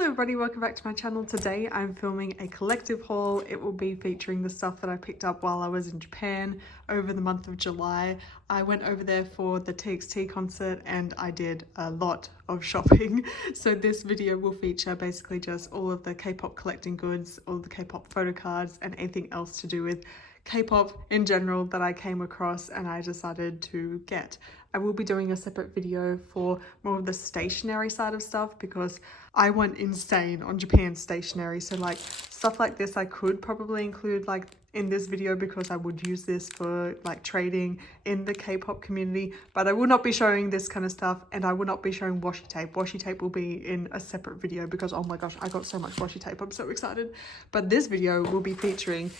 Hello everybody, welcome back to my channel. Today I'm filming a collective haul. It will be featuring the stuff that I picked up while I was in Japan over the month of July. I went over there for the TXT concert and I did a lot of shopping. So this video will feature basically just all of the K-pop collecting goods, all the K-pop photo cards and anything else to do with K-pop in general that I came across and I decided to get. I will be doing a separate video for more of the stationery side of stuff because I went insane on Japan stationery. So like stuff like this I could probably include like in this video because I would use this for like trading in the K-pop community, but I will not be showing this kind of stuff and I will not be showing washi tape. Washi tape will be in a separate video because oh my gosh, I got so much washi tape, I'm so excited. But this video will be featuring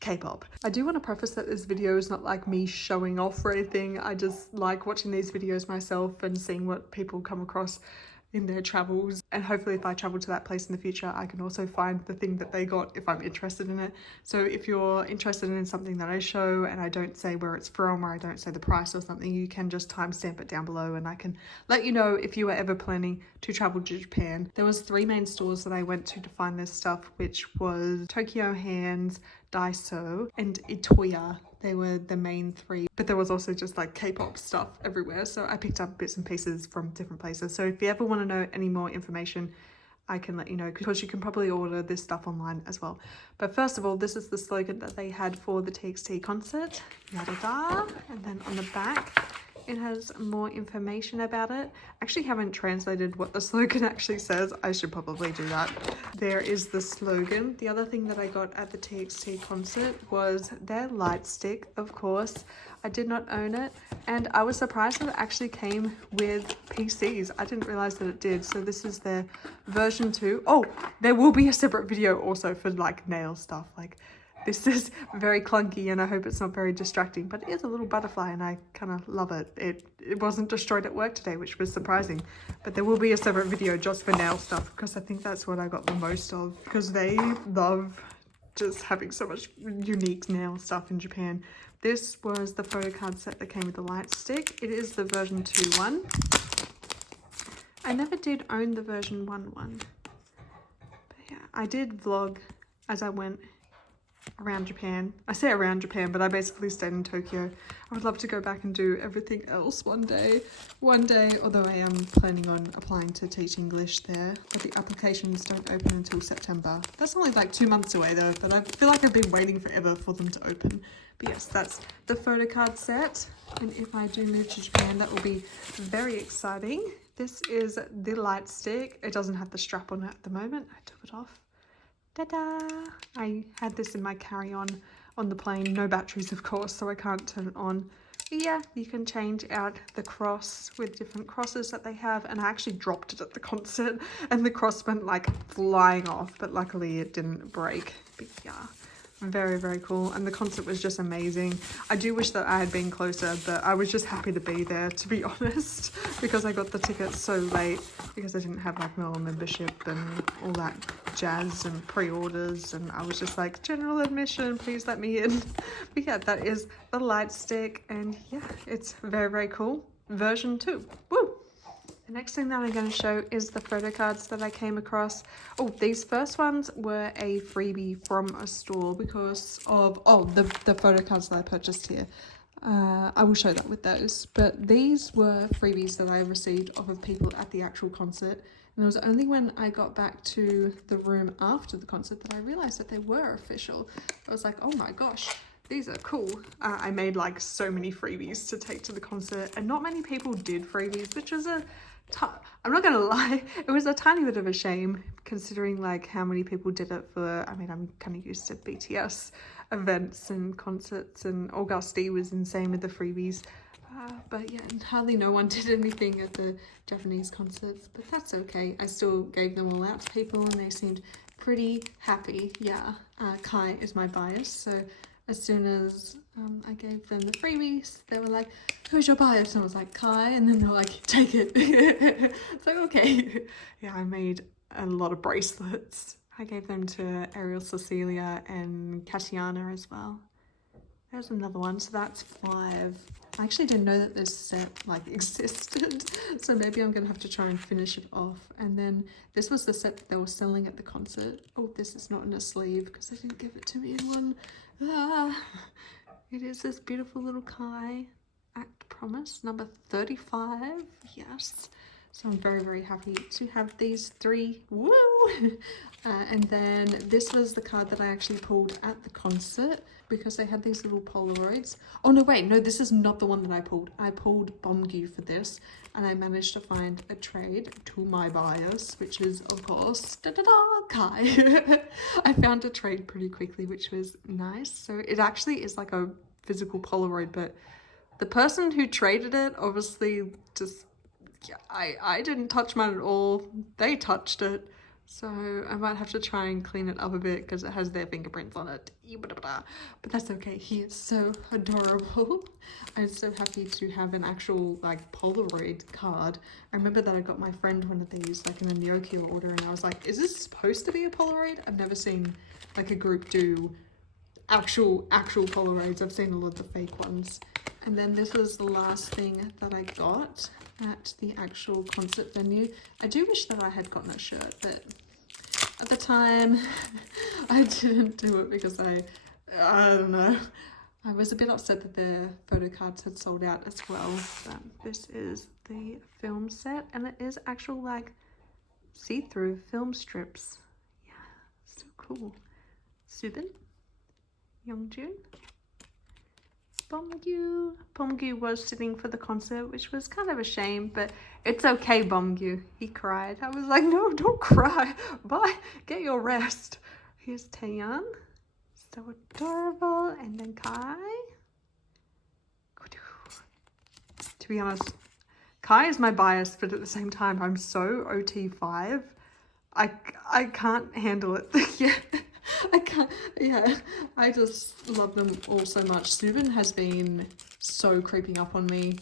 K-pop. I do want to preface that this video is not like me showing off or anything. I just like watching these videos myself and seeing what people come across in their travels, and hopefully if I travel to that place in the future I can also find the thing that they got if I'm interested in it. So if you're interested in something that I show and I don't say where it's from or I don't say the price or something, you can just timestamp it down below and I can let you know if you were ever planning to travel to Japan. There was 3 main stores that I went to find this stuff, which was Tokyo Hands, Daiso and Itoya. They were the main 3, but there was also just like K-pop stuff everywhere, so I picked up bits and pieces from different places. So if you ever want to know any more information I can let you know, because you can probably order this stuff online as well. But first of all, this is the slogan that they had for the TXT concert, yada da, and then on the back it has more information about it. I actually haven't translated what the slogan actually says. I should probably do that. There is the slogan. The other thing that I got at the TXT concert was their light stick, of course. I did not own it and I was surprised that it actually came with PCs. I didn't realize that it did. So this is their version 2. Oh, there will be a separate video also for like nail stuff. Like this is very clunky and I hope it's not very distracting, but it is a little butterfly and I kind of love it. It wasn't destroyed at work today, which was surprising, but there will be a separate video just for nail stuff because I think that's what I got the most of, because they love just having so much unique nail stuff in Japan. This was the photo card set that came with the light stick. It is the version 2 one. I never did own the version 1 one, but yeah, I did vlog as I went around Japan. I say around Japan, but I basically stayed in Tokyo. I would love to go back and do everything else one day, although I am planning on applying to teach English there, but the applications don't open until September. That's only like 2 months away though, but I feel like I've been waiting forever for them to open. But yes, that's the photo card set, and if I do move to Japan, that will be very exciting. This is the light stick. It doesn't have the strap on it at the moment. I took it off. Ta-da! I had this in my carry-on on the plane. No batteries, of course, so I can't turn it on. But yeah, you can change out the cross with different crosses that they have, and I actually dropped it at the concert and the cross went like flying off, but luckily it didn't break. But yeah, very, very cool. And the concert was just amazing. I do wish that I had been closer, but I was just happy to be there, to be honest, because I got the tickets so late because I didn't have like Manga membership and all that jazz and pre-orders, and I was just like, general admission, please let me in. But yeah, that is the light stick, and yeah, it's very, very cool. Version 2. Woo! The next thing that I'm going to show is the photo cards that I came across. Oh, these first ones were a freebie from a store because of, the photo cards that I purchased here. I will show that with those. But these were freebies that I received off of people at the actual concert. And it was only when I got back to the room after the concert that I realized that they were official. I was like, oh my gosh, these are cool. I made like so many freebies to take to the concert, and not many people did freebies, which was I'm not gonna lie, it was a tiny bit of a shame considering like how many people did it for, I mean, I'm kind of used to BTS events and concerts, and Auguste was insane with the freebies. But yeah, and hardly no one did anything at the Japanese concerts, but that's okay. I still gave them all out to people and they seemed pretty happy. Yeah, Kai is my bias, so as soon as I gave them the freebies, they were like, who's your bias? And I was like, Kai, and then they were like, take it. It's like, okay. Yeah, I made a lot of bracelets. I gave them to Ariel, Cecilia and Katiana as well. There's another one, so that's 5. I actually didn't know that this set like existed, so maybe I'm gonna have to try and finish it off. And then this was the set that they were selling at the concert. Oh, this is not in a sleeve because they didn't give it to me in one. It is this beautiful little Kai Act Promise number 35. Yes. So I'm very, very happy to have these 3. Woo! And then this was the card that I actually pulled at the concert because they had these little Polaroids. Oh no, wait, no, this is not the one that I pulled. I pulled Bomgu for this, and I managed to find a trade to my bias, which is of course Kai. I found a trade pretty quickly, which was nice. So it actually is like a physical Polaroid, but the person who traded it obviously just, yeah, I didn't touch mine at all. They touched it. So I might have to try and clean it up a bit because it has their fingerprints on it. But that's okay. He is so adorable. I'm so happy to have an actual like Polaroid card. I remember that I got my friend one of these like in a Neokio order, and I was like, is this supposed to be a Polaroid? I've never seen like a group do actual Polaroids. I've seen a lot of the fake ones. And then this was the last thing that I got at the actual concert venue. I do wish that I had gotten a shirt, but at the time I didn't do it because I don't know. I was a bit upset that their photo cards had sold out as well. But this is the film set, and it is actual like see-through film strips. Yeah, so cool. Subin, Youngjun, Bomgu. Bomgu was sitting for the concert, which was kind of a shame, but it's okay, Bomgu. He cried. I was like, no, don't cry. Bye. Get your rest. Here's Taeyeon. So adorable. And then Kai. To be honest, Kai is my bias, but at the same time, I'm so OT5. I can't handle it. Yeah. I can't, yeah, I just love them all so much. Subin has been so creeping up on me.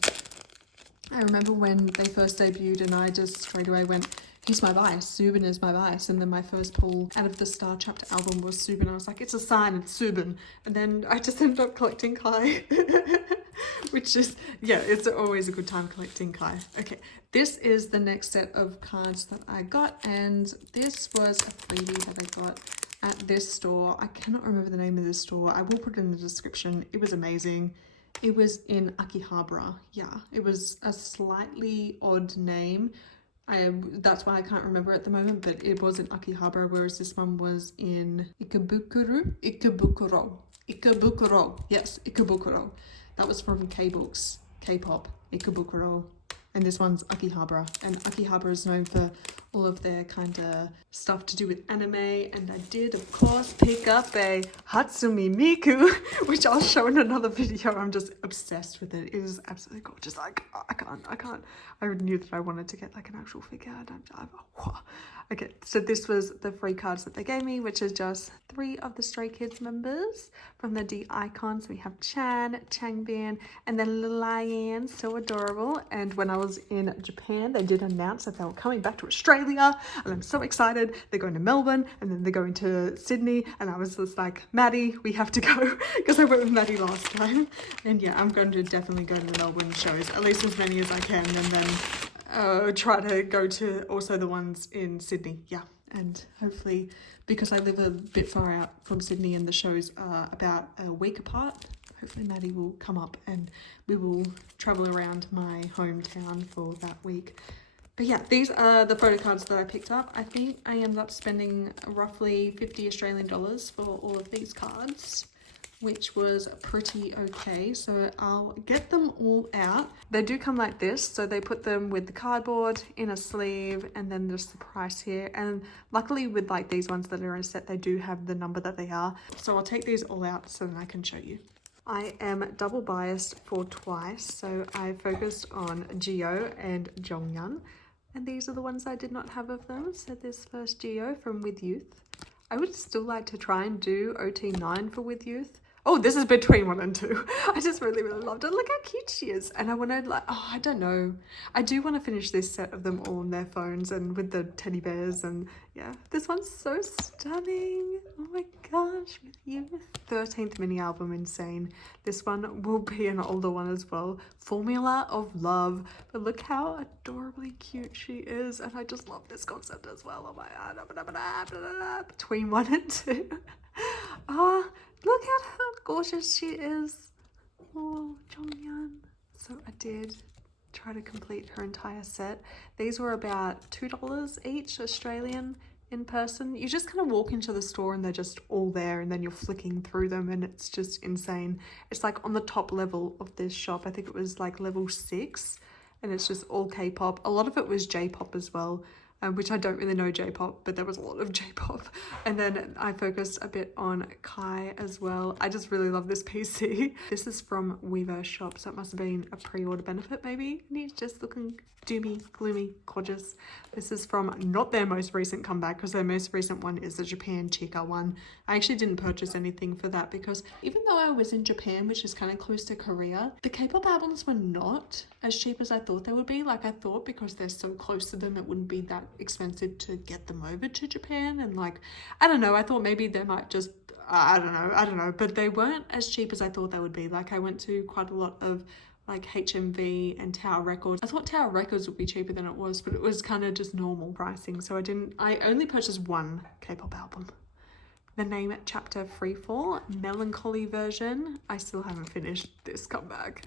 I remember when they first debuted and I just straight away went, he's my bias, Subin is my bias. And then my first pull out of the Star Chapter album was Subin. I was like, it's a sign, it's Subin. And then I just ended up collecting Kai. Which is, yeah, it's always a good time collecting Kai. Okay, this is the next set of cards that I got, and this was a freebie that I got at this store. I cannot remember the name of this store. I will put it in the description. It was amazing. It was in Akihabara. Yeah, it was a slightly odd name. That's why I can't remember at the moment, but it was in Akihabara, whereas this one was in Ikebukuro. Yes, Ikebukuro. That was from K-Books, Kpop, Ikebukuro. And this one's Akihabara. And Akihabara is known for all of their kind of stuff to do with anime. And I did, of course, pick up a Hatsumi Miku, which I'll show in another video. I'm just obsessed with it. It is absolutely gorgeous. Like, I can't. I knew that I wanted to get like an actual figure. Okay, so this was the free cards that they gave me, which is just 3 of the Stray Kids members from the D icons. We have Chan, Changbin, and then Lion, so adorable. And when I was in Japan, they did announce that they were coming back to Australia, and I'm so excited. They're going to Melbourne, and then they're going to Sydney, and I was just like, Maddie, we have to go, because I went with Maddie last time. And yeah, I'm going to definitely go to the Melbourne shows, at least as many as I can, and then try to go to also the ones in Sydney. Yeah, and hopefully, because I live a bit far out from Sydney and the shows are about a week apart, hopefully Maddie will come up and we will travel around my hometown for that week. But yeah, these are the photo cards that I picked up. I think I ended up spending roughly 50 Australian dollars for all of these cards, which was pretty okay. So I'll get them all out. They do come like this, so they put them with the cardboard in a sleeve and then just the price here. And luckily with like these ones that are in a set, they do have the number that they are. So I'll take these all out so that I can show you. I am double biased for twice, so I focused on Geo and Jonghyun, and these are the ones I did not have of them. So this first Geo from With Youth. I would still like to try and do OT9 for With Youth. Oh, this is between 1 and 2. I just really, really loved it. Look how cute she is. And I wanted like, oh, I don't know. I do want to finish this set of them all on their phones and with the teddy bears. And yeah, this one's so stunning. Oh my gosh, with you. 13th mini album, insane. This one will be an older one as well. Formula of Love. But look how adorably cute she is. And I just love this concept as well. Oh my god. Between 1 and 2. Ah. Look at how gorgeous she is. Oh, Jonghyun. So I did try to complete her entire set. These were about $2 each Australian in person. You just kind of walk into the store and they're just all there, and then you're flicking through them and it's just insane. It's like on the top level of this shop. I think it was like level 6, and it's just all K-pop. A lot of it was J-pop as well. Which I don't really know J-pop, but there was a lot of J-pop. And then I focused a bit on Kai as well. I just really love this PC. This is from Weverse shop, so it must have been a pre-order benefit maybe. And he's just looking doomy, gloomy, gorgeous. This is from not their most recent comeback, because their most recent one is the Japan Chica one. I actually didn't purchase anything for that because even though I was in Japan, which is kind of close to Korea, the K-pop albums were not as cheap as I thought they would be. Like I thought because they're so close to them, it wouldn't be that expensive to get them over to Japan. And like, I don't know, I thought maybe they might just, I don't know, but they weren't as cheap as I thought they would be. Like I went to quite a lot of like HMV and Tower Records. I thought Tower Records would be cheaper than it was, but it was kind of just normal pricing. So I only purchased one K-pop album. The Name Chapter Freefall Melancholy version. I still haven't finished this comeback.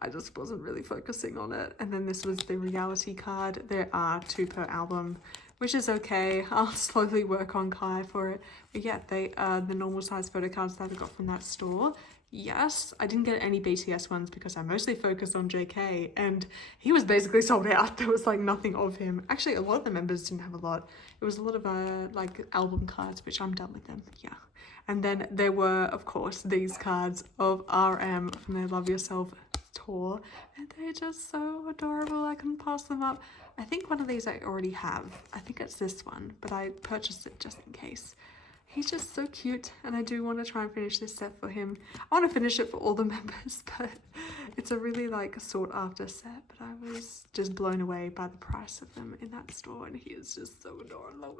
I just wasn't really focusing on it. And then this was the reality card. There are 2 per album, which is okay. I'll slowly work on Kai for it. But yeah, they are the normal size photo cards that I got from that store. Yes, I didn't get any BTS ones because I mostly focused on JK, and he was basically sold out. There was like nothing of him. Actually, a lot of the members didn't have a lot. It was a lot of like album cards, which I'm done with them. Yeah. And then there were, of course, these cards of RM from their Love Yourself tour, and they're just so adorable. I can pass them up. I think one of these I already have. I think it's this one, but I purchased it just in case. He's just so cute, and I do want to try and finish this set for him. I want to finish it for all the members, but it's a really like sought after set. But I was just blown away by the price of them in that store, and he is just so adorable.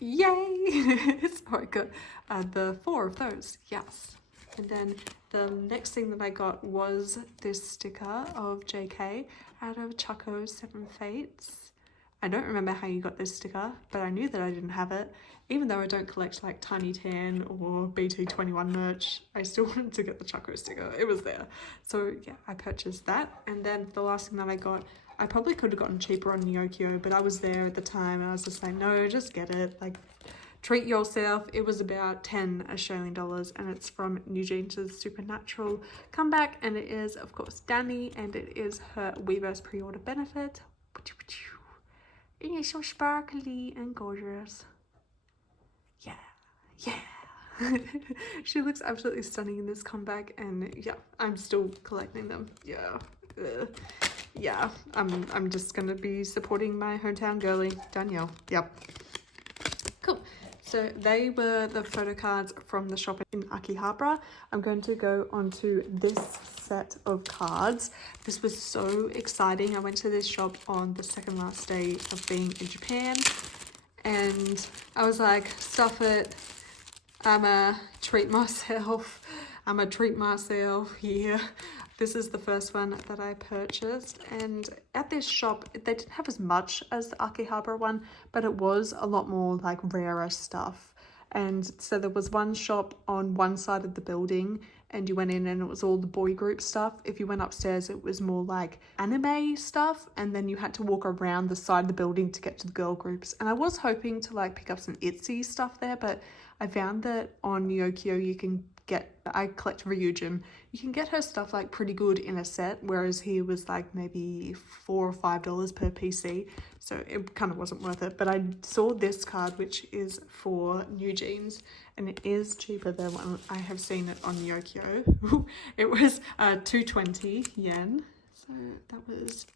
Yay! So I got the 4 of those, yes. And then the next thing that I got was this sticker of JK out of Chaco's 7 Fates. I don't remember how you got this sticker, but I knew that I didn't have it. Even though I don't collect like Tiny Tan or BT21 merch, I still wanted to get the Chaco sticker. It was there. So yeah, I purchased that. And then the last thing that I got, I probably could have gotten cheaper on Nyokyo, but I was there at the time and I was just like, no, just get it. Like, treat yourself. It was about 10 Australian dollars, and it's from New Jeans' Supernatural comeback. And it is, of course, Danny, and it is her Weverse pre-order benefit. It is so sparkly and gorgeous. Yeah. She looks absolutely stunning in this comeback, and yeah, I'm still collecting them. Yeah. Yeah, I'm just gonna be supporting my hometown girly, Danielle. Yep. Cool. So they were the photo cards from the shop in Akihabara. I'm going to go on to this set of cards. This was so exciting. I went to this shop on the second last day of being in Japan, and I was like, stuff it. I'ma treat myself. Yeah. This is the first one that I purchased, and at this shop they didn't have as much as the Akihabara one, but it was a lot more like rarer stuff. And so there was one shop on one side of the building, and you went in and it was all the boy group stuff. If you went upstairs, it was more like anime stuff, and then you had to walk around the side of the building to get to the girl groups. And I was hoping to like pick up some ITZY stuff there, but I found that on Nyokyo you can get, I collect Ryujin, you can get her stuff like pretty good in a set, whereas here was like maybe $4 or $5 per PC, so it kind of wasn't worth it. But I saw this card, which is for New Jeans, and it is cheaper than what I have seen it on Nyokyo. It was 220 yen, so that was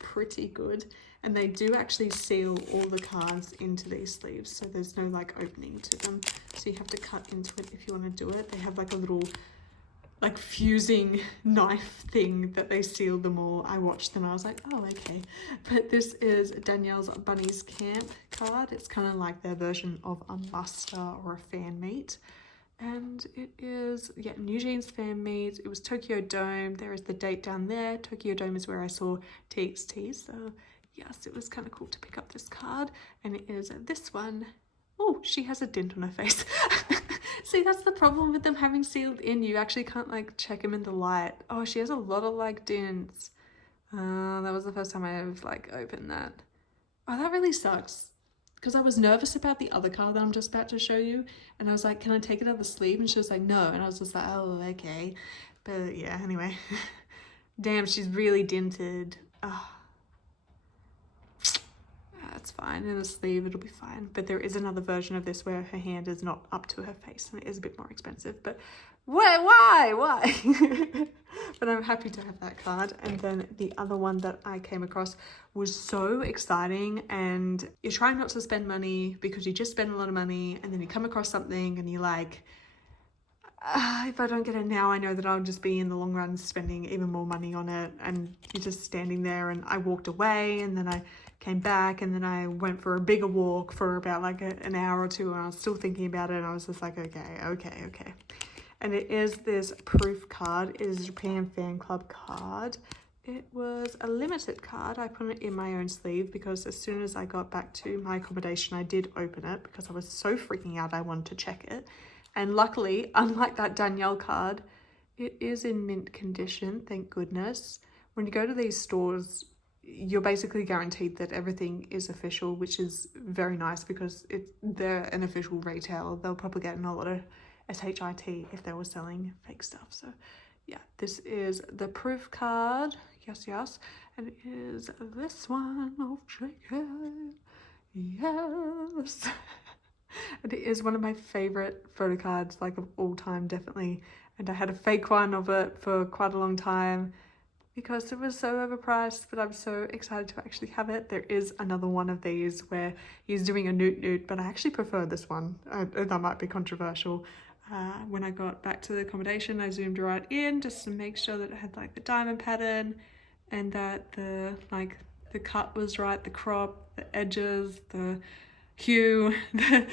pretty good. And they do actually seal all the cards into these sleeves, so there's no like opening to them. So you have to cut into it if you want to do it. They have like a little like fusing knife thing that they seal them all. I watched them, I was like, oh, okay. But this is Danielle's Bunnies Camp card. It's kind of like their version of a muster or a fan meet. And it is, yeah, New Jeans fan meet. It was Tokyo Dome. There is the date down there. Tokyo Dome is where I saw TXT. So yes, it was kind of cool to pick up this card. And it is this one. Oh, she has a dent on her face. See, that's the problem with them having sealed in. You actually can't like check them in the light. Oh, she has a lot of like dents. That was the first time I ever like opened that. Oh, that really sucks. Because I was nervous about the other card that I'm just about to show you. And I was like, can I take it out of the sleeve? And she was like, no. And I was just like, oh, okay. But yeah, anyway. Damn, she's really dented. Oh. That's fine. In the sleeve, it'll be fine. But there is another version of this where her hand is not up to her face. And it is a bit more expensive. But why? But I'm happy to have that card. And then the other one that I came across was so exciting, and you're trying not to spend money because you just spend a lot of money, and then you come across something and you're like, if I don't get it now, I know that I'll just be in the long run spending even more money on it. And you're just standing there. And I walked away, and then I came back, and then I went for a bigger walk for about like an hour or two, and I was still thinking about it, and I was just like, okay. And it is this proof card. It is a Japan Fan Club card. It was a limited card. I put it in my own sleeve because as soon as I got back to my accommodation, I did open it because I was so freaking out I wanted to check it. And luckily, unlike that Danielle card, it is in mint condition, thank goodness. When you go to these stores, you're basically guaranteed that everything is official, which is very nice because they're an official retailer. They'll probably get in a lot of SHIT if they were selling fake stuff. So yeah, this is the proof card. Yes. And it is this one of JK. Yes. And it is one of my favorite photo cards, like of all time, definitely. And I had a fake one of it for quite a long time because it was so overpriced, but I'm so excited to actually have it. There is another one of these where he's doing a newt, but I actually prefer this one. That might be controversial. When I got back to the accommodation, I zoomed right in just to make sure that it had like the diamond pattern and that the cut was right, the crop, the edges, the hue, the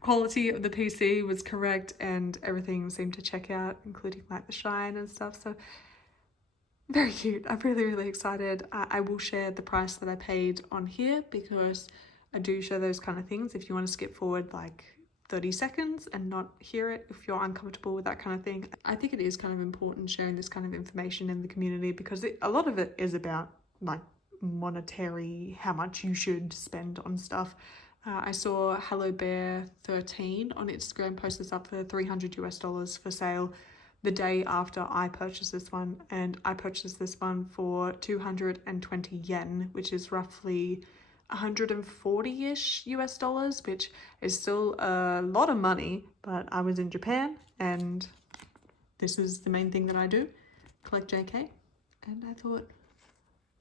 quality of the PC was correct, and everything seemed to check out, including like the shine and stuff. So very cute. I'm really excited. I will share the price that I paid on here because I do show those kind of things if you want to skip forward like 30 seconds and not hear it if you're uncomfortable with that kind of thing. I think it is kind of important sharing this kind of information in the community because a lot of it is about like monetary, how much you should spend on stuff. I saw Hello Bear 13 on Instagram post this up for $300 for sale the day after I purchased this one, and I purchased this one for 220 yen, which is roughly 140-ish US dollars, which is still a lot of money, but I was in Japan and this is the main thing that I do, collect JK, and I thought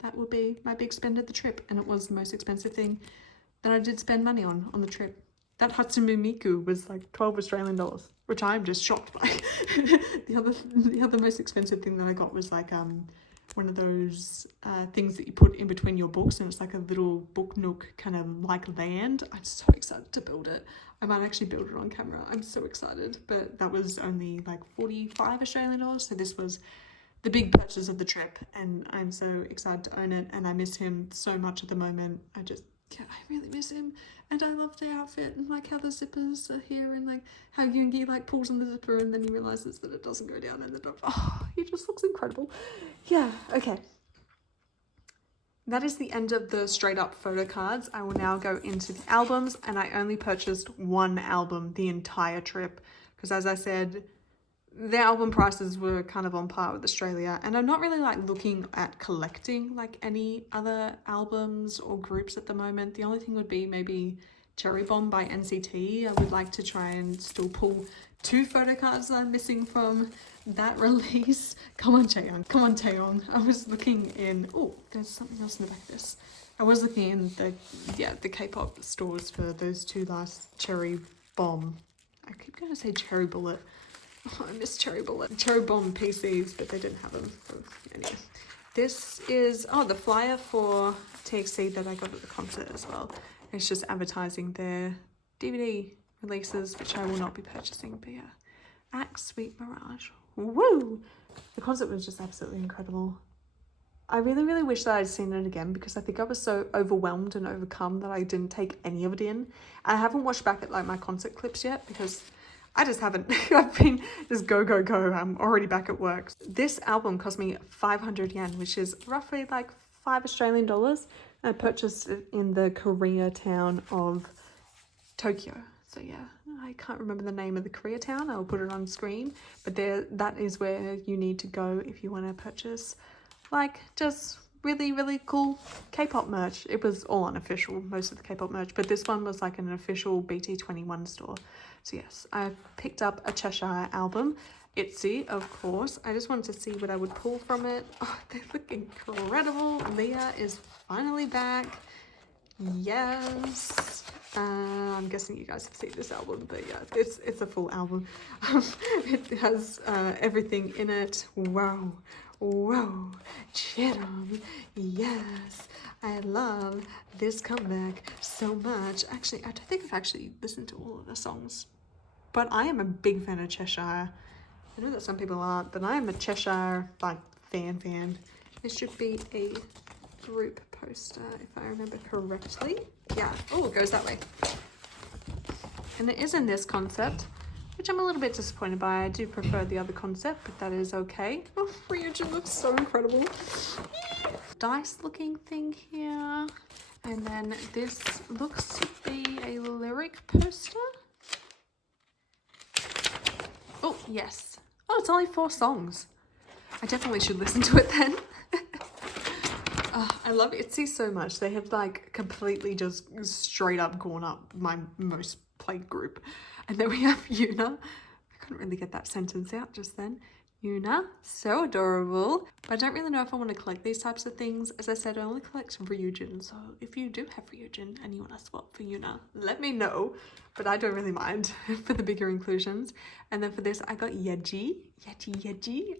that would be my big spend of the trip, and it was the most expensive thing that I did spend money on the trip. That Hatsune Miku was like 12 Australian dollars, which I'm just shocked by. The other most expensive thing that I got was like one of those things that you put in between your books, and it's like a little book nook kind of like land. I'm so excited to build it. I might actually build it on camera. I'm so excited. But that was only like 45 Australian dollars. So this was the big purchase of the trip, and I'm so excited to own it, and I miss him so much at the moment. I really miss him, and I love the outfit and like how the zippers are here and like how Yoongi like pulls on the zipper and then he realizes that it doesn't go down in the top. Oh, he just looks incredible. Yeah, okay. That is the end of the straight up photo cards. I will now go into the albums, and I only purchased one album the entire trip because, as I said, the album prices were kind of on par with Australia, and I'm not really like looking at collecting like any other albums or groups at the moment. The only thing would be maybe Cherry Bomb by NCT. I would like to try and still pull 2 photo cards that I'm missing from that release. Come on, Taeyong. I was looking in, oh, there's something else in the back of this. I was looking in the K-pop stores for those two last Cherry Bomb. I keep going to say Cherry Bullet. Oh, I miss Cherry Bullet. Cherry Bomb PCs, but they didn't have them. So anyway, this is the flyer for TXT that I got at the concert as well. It's just advertising their DVD releases, which I will not be purchasing. But yeah, Axe Sweet Mirage. Woo! The concert was just absolutely incredible. I really, really wish that I'd seen it again because I think I was so overwhelmed and overcome that I didn't take any of it in. And I haven't watched back at like my concert clips yet because I just haven't. I've been just go, go, go. I'm already back at work. This album cost me 500 yen, which is roughly like $5 Australian. I purchased it in the Koreatown of Tokyo. So yeah, I can't remember the name of the Koreatown. I'll put it on screen. But that is where you need to go if you want to purchase like just really, really cool K-pop merch. It was all unofficial, most of the K-pop merch, but this one was like an official BT21 store. So yes, I picked up a Cheshire album. Itzy, of course. I just wanted to see what I would pull from it. Oh, they look incredible. Leah is finally back. Yes. I'm guessing you guys have seen this album, but yeah, it's a full album. It has everything in it. Wow. Whoa, Chidam, yes, I love this comeback so much. Actually, I don't think I've actually listened to all of the songs, but I am a big fan of Cheshire. I know that some people aren't, but I am a Cheshire, like, fan. This should be a group poster, if I remember correctly. Yeah, oh, it goes that way. And it is in this concept, which I'm a little bit disappointed by. I do prefer the other concept, but that is okay. Oh, Ryujin looks so incredible. Dice looking thing here. And then this looks to be a lyric poster. Oh, yes. Oh, it's only 4 songs. I definitely should listen to it then. I love Itzy so much. They have like completely just straight up gone up my most played group. And then we have Yuna. I couldn't really get that sentence out just then. Yuna, so adorable. But I don't really know if I want to collect these types of things. As I said, I only collect Ryujin. So if you do have Ryujin and you want to swap for Yuna, let me know. But I don't really mind for the bigger inclusions. And then for this, I got Yeji.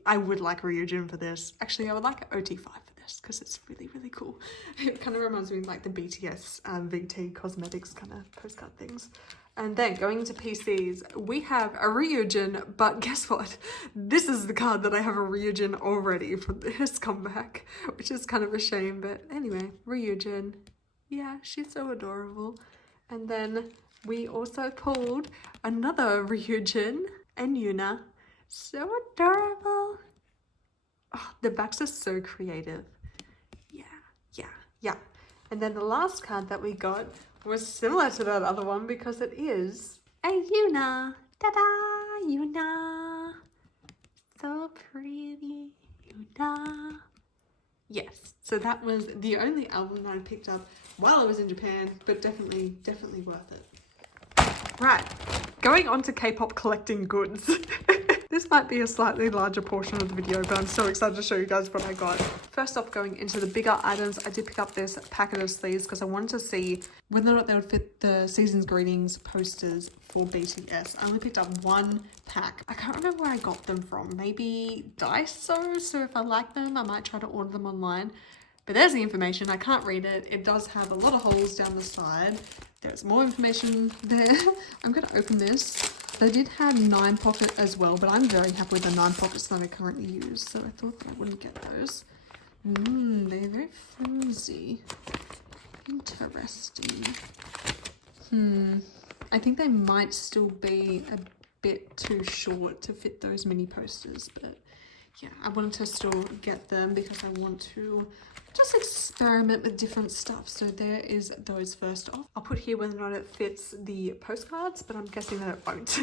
I would like Ryujin for this. Actually, I would like OT5 for this because it's really, really cool. It kind of reminds me of like the BTS VT cosmetics kind of postcard things. And then going into PCs, we have a Ryujin, but guess what? This is the card that I have a Ryujin already for this comeback, which is kind of a shame, but anyway, Ryujin. Yeah, she's so adorable. And then we also pulled another Ryujin and Yuna. So adorable. Oh, the backs are so creative. Yeah. And then the last card that we got was similar to that other one because it is a Yuna. Ta-da! Yuna. So pretty. Yuna. Yes. So that was the only album that I picked up while I was in Japan, but definitely worth it. Right. Going on to K-pop collecting goods. This might be a slightly larger portion of the video, but I'm so excited to show you guys what I got. First off, going into the bigger items, I did pick up this packet of sleeves because I wanted to see whether or not they would fit the Season's Greetings posters for BTS. I only picked up 1 pack. I can't remember where I got them from. Maybe Daiso, so if I like them, I might try to order them online. But there's the information. I can't read it. It does have a lot of holes down the side. There's more information there. I'm going to open this. They did have 9 pocket as well, but I'm very happy with the 9 pockets that I currently use, so I thought that I wouldn't get those. They're very flimsy. Interesting. I think they might still be a bit too short to fit those mini posters, but yeah, I wanted to still get them because I want to just experiment with different stuff. So there is those first off. I'll put here whether or not it fits the postcards, but I'm guessing that it won't.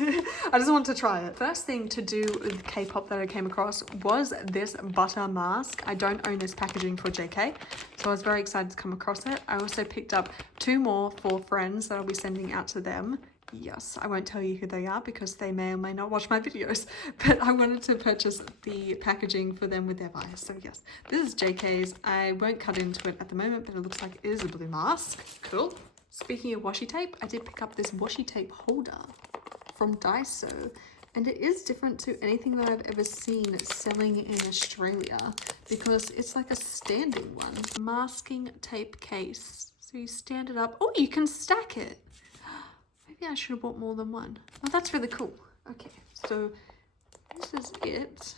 I just want to try it. First thing to do with K-pop that I came across was this butter mask. I don't own this packaging for JK, so I was very excited to come across it. I also picked up 2 more for friends that I'll be sending out to them. Yes, I won't tell you who they are because they may or may not watch my videos, but I wanted to purchase the packaging for them with their bias. So yes, this is JK's. I won't cut into it at the moment, but it looks like it is a blue mask. Cool. Speaking of washi tape, I did pick up this washi tape holder from Daiso, and it is different to anything that I've ever seen selling in Australia because it's like a standing one. Masking tape case. So you stand it up. Oh, you can stack it. Maybe I should have bought more than one. Oh, that's really cool. Okay, so this is it.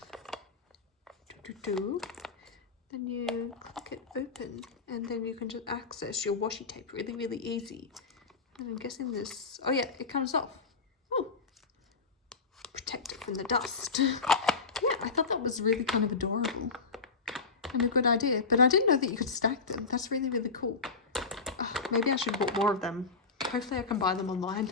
Then you click it open, and then you can just access your washi tape really, really easy. And I'm guessing this, oh yeah, it comes off. Oh, protect it from the dust. Yeah, I thought that was really kind of adorable and a good idea, but I didn't know that you could stack them. That's really, really cool. Oh, maybe I should have bought more of them. Hopefully I can buy them online.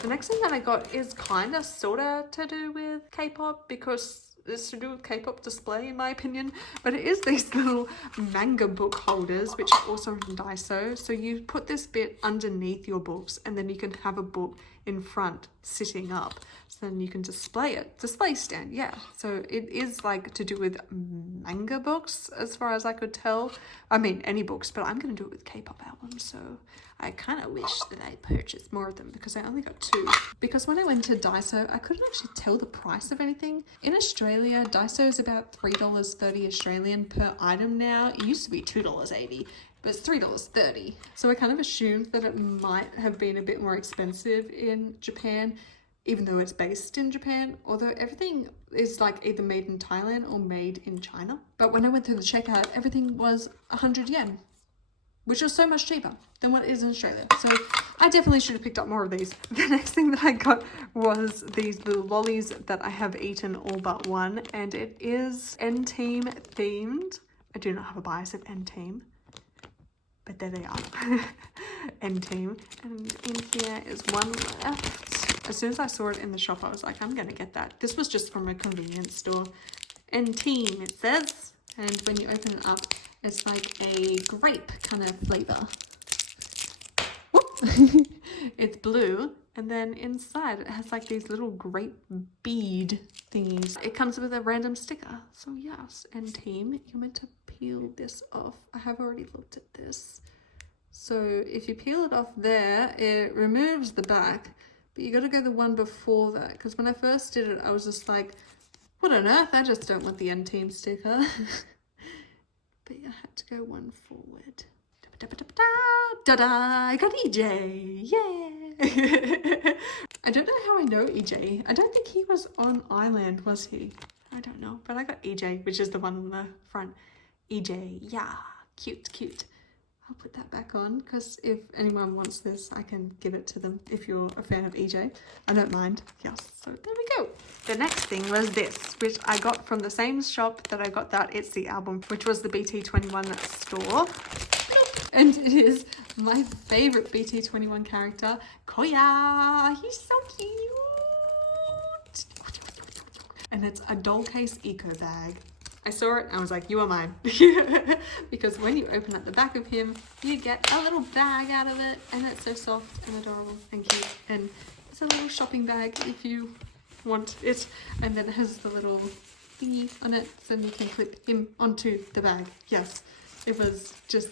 The next thing that I got is kind of sort of to do with K-pop because it's to do with K-pop display in my opinion, but it is these little manga book holders which are also from Daiso. So you put this bit underneath your books and then you can have a book in front sitting up. So then you can display it. Display stand, yeah. So it is like to do with manga books as far as I could tell. I mean any books, but I'm going to do it with K-pop albums. So I kind of wish that I purchased more of them because I only got 2. Because when I went to Daiso, I couldn't actually tell the price of anything. In Australia, Daiso is about $3.30 Australian per item now. It used to be $2.80, but it's $3.30. So I kind of assumed that it might have been a bit more expensive in Japan, even though it's based in Japan, although everything is like either made in Thailand or made in China. But when I went through the checkout, everything was 100 yen. Which was so much cheaper than what it is in Australia. So I definitely should have picked up more of these. The next thing that I got was these little lollies that I have eaten all but one, and it is N-Team themed. I do not have a bias of N-Team, but there they are. N-Team. And in here is one left. As soon as I saw it in the shop, I was like, I'm gonna get that. This was just from a convenience store. N-Team, it says. And when you open it up, it's like a grape kind of flavor. It's blue, and then inside it has like these little grape bead thingies. It comes with a random sticker. So yes, and team, you're meant to peel this off. I have already looked at this. So if you peel it off there, it removes the back, but you got to go the one before that. Because when I first did it, I was just like, what on earth? I just don't want the N-Team sticker. But I had to go one forward. Da-da! I got EJ! Yeah! I don't know how I know EJ. I don't think he was on Island, was he? I don't know. But I got EJ, which is the one on the front. EJ, yeah. Cute, cute. I'll put that back on because if anyone wants this, I can give it to them if you're a fan of EJ. I don't mind. Yes, so there we go. The next thing was this, which I got from the same shop that I got that It's the album, which was the BT21 store. And it is my favorite BT21 character, Koya. He's so cute. And it's a Dollase Eco Bag. I saw it and I was like, you are mine. Because when you open up the back of him, you get a little bag out of it, and it's so soft and adorable and cute. And it's a little shopping bag if you want it. And then it has the little thingy on it, so then you can clip him onto the bag. Yes, it was just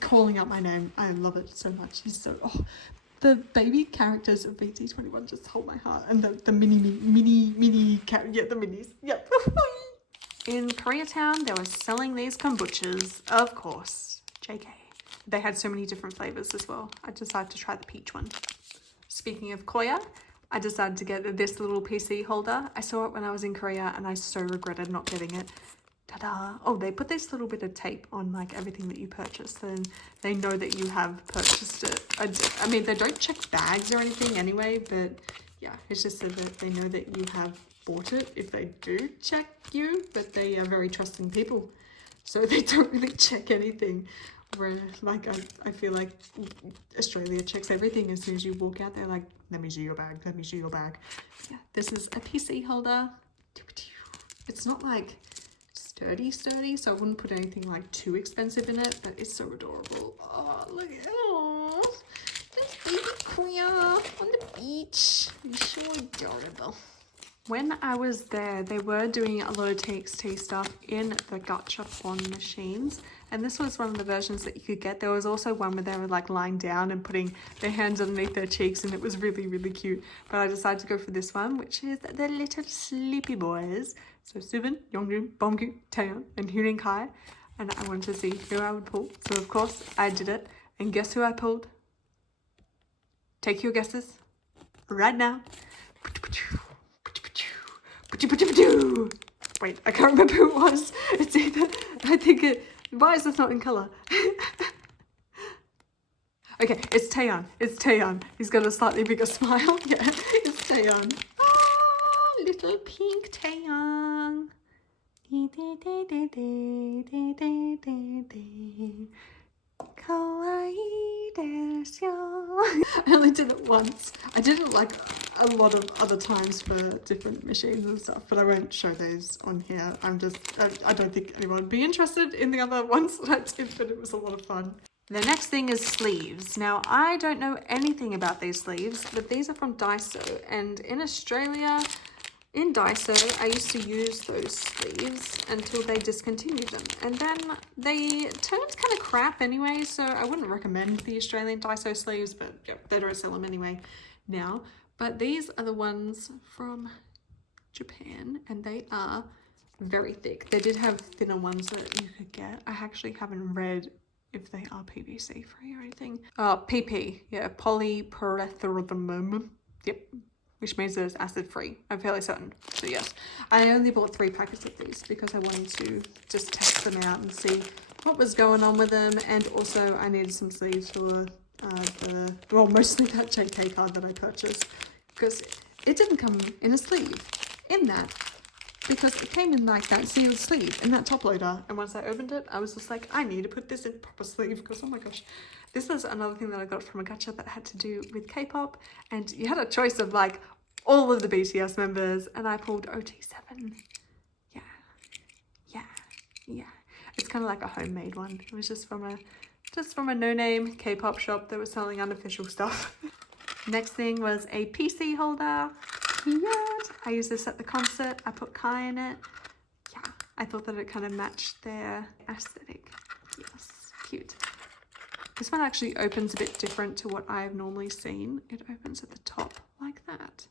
calling out my name. I love it so much. He's so, oh, the baby characters of BT21 just hold my heart. And the mini character, yeah, the minis, yep. In Koreatown, they were selling these kombuchas, of course. JK. They had so many different flavors as well. I decided to try the peach one. Speaking of Koya, I decided to get this little PC holder. I saw it when I was in Korea and I so regretted not getting it. Ta-da! Oh, they put this little bit of tape on like everything that you purchase, so they know that you have purchased it. I mean, they don't check bags or anything anyway, but yeah, it's just so that they know that you have bought it if they do check you, but they are very trusting people, so they don't really check anything. Where like I feel like Australia checks everything as soon as you walk out. They're like, let me see your bag, let me see your bag. Yeah, this is a PC holder. It's not like sturdy, so I wouldn't put anything like too expensive in it, but it's so adorable. Oh, look at it. Oh, this baby Koya. on the beach. You're so adorable. When I was there, they were doing a lot of TXT stuff in the gachapon machines, and this was one of the versions that you could get. There was also one where they were like lying down and putting their hands underneath their cheeks, and it was really, really cute. But I decided to go for this one, which is the little sleepy boys. So Subin, Yeongjun, Bonggu, Taeyeon, and Hyunin Kai. And I wanted to see who I would pull. So of course I did it. And guess who I pulled? Take your guesses right now. Wait, I can't remember who it was. It's either, I think it, why is this not in colour? Okay, it's Taeyeon. It's Taeyeon. He's got a slightly bigger smile. Yeah, it's Taeyeon. Oh, little pink Taeyeon. Kawaii desu. I only did it once. I did it like a lot of other times for different machines and stuff, but I won't show those on here. I don't think anyone would be interested in the other ones that I did, but it was a lot of fun. The next thing is sleeves. Now, I don't know anything about these sleeves, but these are from Daiso, and in Australia, in Daiso, I used to use those sleeves until they discontinued them. And then they turned kind of crap anyway, so I wouldn't recommend the Australian Daiso sleeves, but yeah, they don't sell them anyway now. But these are the ones from Japan, and they are very thick. They did have thinner ones that you could get. I actually haven't read if they are PVC free or anything. PP, yeah, polypyrethrum. Yep. Which means that it's acid free. I'm fairly certain. So yes, I only bought 3 packets of these because I wanted to just test them out and see what was going on with them. And also I needed some sleeves for mostly that JK card that I purchased, because it didn't come in a sleeve in that, because it came in like that sealed sleeve in that top loader. And once I opened it, I was just like, I need to put this in proper sleeve, because oh my gosh. This is another thing that I got from a gacha that had to do with K-pop, and you had a choice of like all of the BTS members, and I pulled OT7. Yeah. It's kind of like a homemade one. It was just from a no-name K-pop shop that was selling unofficial stuff. Next thing was a PC holder. Yes, I used this at the concert. I put Kai in it. Yeah, I thought that it kind of matched their aesthetic. Yes, cute. This one actually opens a bit different to what I've normally seen. It opens at the top like that.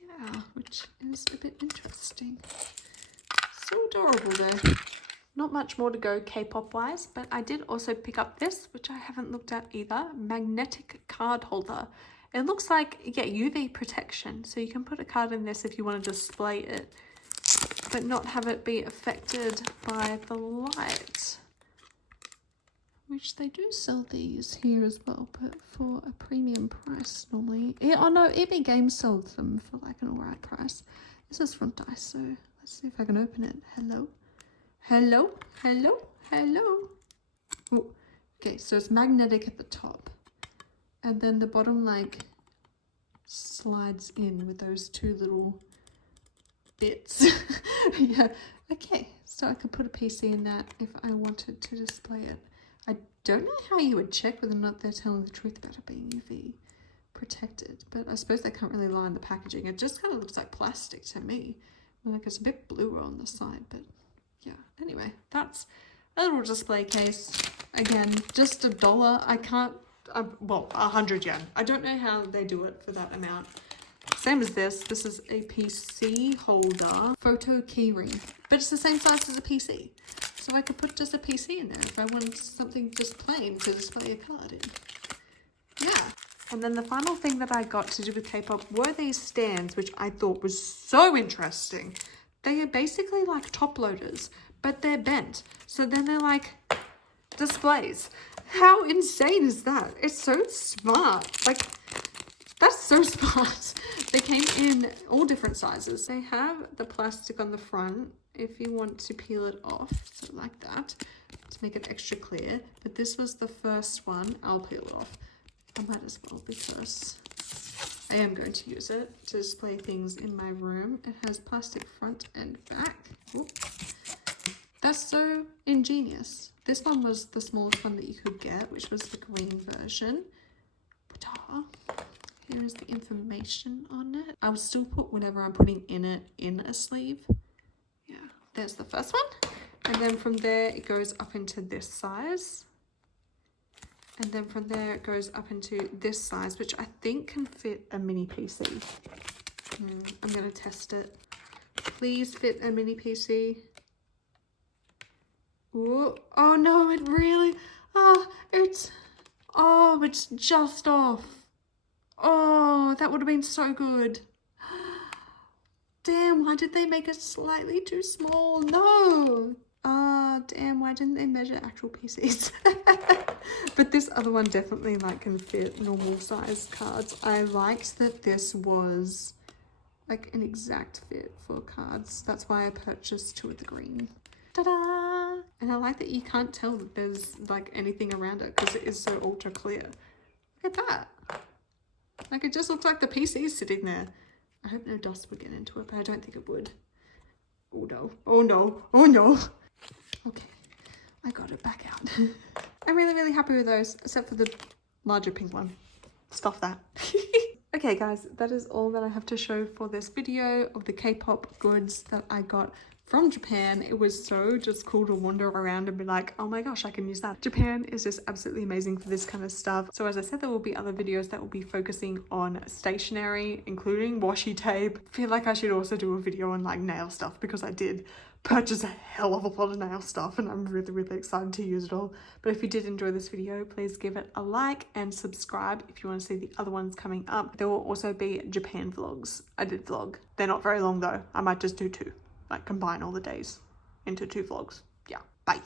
Yeah, which is a bit interesting. So adorable though. Not much more to go K-pop wise, but I did also pick up this, which I haven't looked at either. Magnetic card holder. It looks like, yeah, UV protection. So you can put a card in this if you want to display it, but not have it be affected by the light. Which they do sell these here as well, but for a premium price normally. Oh no, EB Games sold them for like an alright price. This is from Daiso. Let's see if I can open it. Hello? Hello? Hello? Hello? Ooh. Okay, so it's magnetic at the top. And then the bottom like slides in with those 2 little bits. Yeah, okay. So I could put a PC in that if I wanted to display it. I don't know how you would check whether or not they're telling the truth about it being UV protected, but I suppose they can't really lie in the packaging. It just kind of looks like plastic to me. Like it's a bit bluer on the side, but yeah. Anyway, that's a little display case. Again, just $1. I can't, well, 100 yen. I don't know how they do it for that amount. Same as this. This is a PC holder, photo keyring, but it's the same size as a PC. So I could put just a PC in there if I wanted something just plain to display a card in. Yeah. And then the final thing that I got to do with K-pop were these stands, which I thought was so interesting. They are basically like top loaders, but they're bent. So then they're like displays. How insane is that? It's so smart. Like, that's so smart. They came in all different sizes. They have the plastic on the front if you want to peel it off, so like that, to make it extra clear. But this was the first one. I'll peel it off. I might as well, because I am going to use it to display things in my room. It has plastic front and back. Ooh. That's so ingenious. This one was the smallest one that you could get, which was the green version. Ta-da. Here's the information on it. I will still put whatever I'm putting in it in a sleeve. Yeah, there's the first one. And then from there, it goes up into this size. And then from there, it goes up into this size, which I think can fit a mini PC. I'm going to test it. Please fit a mini PC. Ooh. Oh no, it really, it's just off. Oh, that would have been so good. Damn, why did they make it slightly too small? No. Damn, why didn't they measure actual PCs? But this other one definitely like can fit normal size cards. I liked that this was like an exact fit for cards. That's why I purchased two of the green. Ta-da! And I like that you can't tell that there's like anything around it because it is so ultra clear. Look at that. Like it just looks like the PC is sitting there. I hope no dust would get into it, but I don't think it would. Oh no, oh no, oh no. Okay, I got it back out. I'm really, really happy with those, except for the larger pink one. Stuff that. Okay guys, that is all that I have to show for this video of the K-pop goods that I got from Japan. It was so just cool to wander around and be like, oh my gosh, I can use that. Japan is just absolutely amazing for this kind of stuff. So as I said, there will be other videos that will be focusing on stationery, including washi tape. I feel like I should also do a video on like nail stuff because I did purchase a hell of a lot of nail stuff and I'm really, really excited to use it all. But if you did enjoy this video, please give it a like and subscribe if you want to see the other ones coming up. There will also be Japan vlogs. I did vlog. They're not very long though. I might just do two. Like combine all the days into 2 vlogs. Yeah, bye.